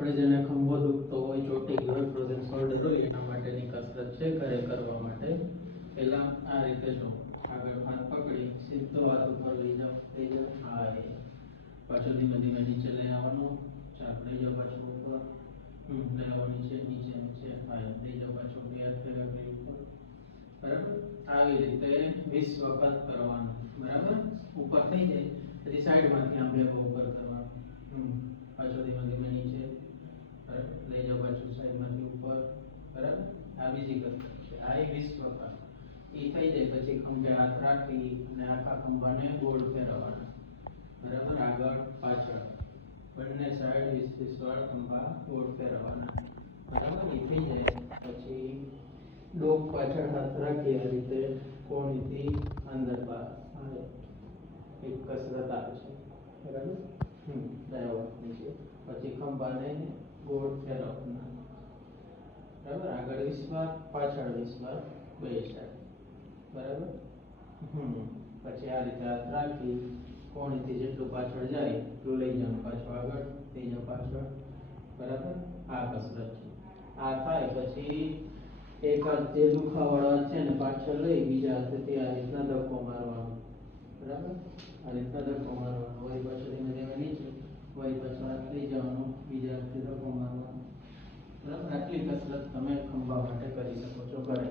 આપણે જેને ખંભો દુખતો હોય, ચોટી ગયો હોય, ફ્રોઝન શોલ્ડર હોય, એના માટેની કસરત છે ઘરે કરવા માટે. પહેલા આ રીતે જો આગળ હાથ પકડી સીધો હાથ ઉપર લઈ જાઓ, હા એ પાછો ધીમે ધીમે નીચે લઈ આવવાનું, ચાપ લઈ જાઓ પાછું ઉપર, લઈ આવો નીચે નીચે નીચે, હા લઈ જાઓ પાછું બે હાથ ભેગા કરી ઉપર, બરાબર. આવી રીતે 20 વખત કરવાનું, બરાબર. ઉપર થઈ જાય પછી સાઈડમાંથી આમ ભેગો ઉપર કરવાનું, પાછો ધીમે ધીમે નીચે, બરાબર. લઈ જાઓ પાછું સાઈડમાંથી ઉપર, બરાબર. આ બીજી કસરત છે, આ 20 વખત. એ થઈ જાય પછી ખંભે હાથ રાખી અને આખા ખંભાને ગોળ ફેરવવાના, બરાબર. આગળ પાછળ બંને સાઈડ 20 વાર ખંભા ગોળ ફેરવવાના, બરાબર. એ થઈ જાય પછી ડોક પાછળ હાથ રાખી આ રીતે કોણીથી અંદર બહાર આવે, એક કસરત આવે છે, બરાબર. નીચે પછી ખંભાને ગોળ ફેરવવાના, બરાબર. આગળ 20 વાર, પાછળ 20 વાર, બે સાઈડ, બરાબર. પછી આ રીતે હાથ રાખી કોણીથી જેટલું પાછળ જાય એટલું લઈ જવાનું, પાછું આગળ લઈ જાઓ પાછળ, બરાબર. આ કસરત છે. આ થાય પછી એક હાથ જે દુખાવાળો હાથ છે ને પાછળ લઈ બીજા હાથેથી આ રીતના ધક્કો મારવાનો, બરાબર. આ રીતના ધક્કો મારવાનો, વળી પાછળ ધીમે ધીમે નીચે, વળી પાછળ હાથ લઈ જવાનો, બીજા હાથથી ધક્કો મારવાનો, બરાબર. આટલી કસરત તમે ખંભા માટે કરી શકો છો ઘરે.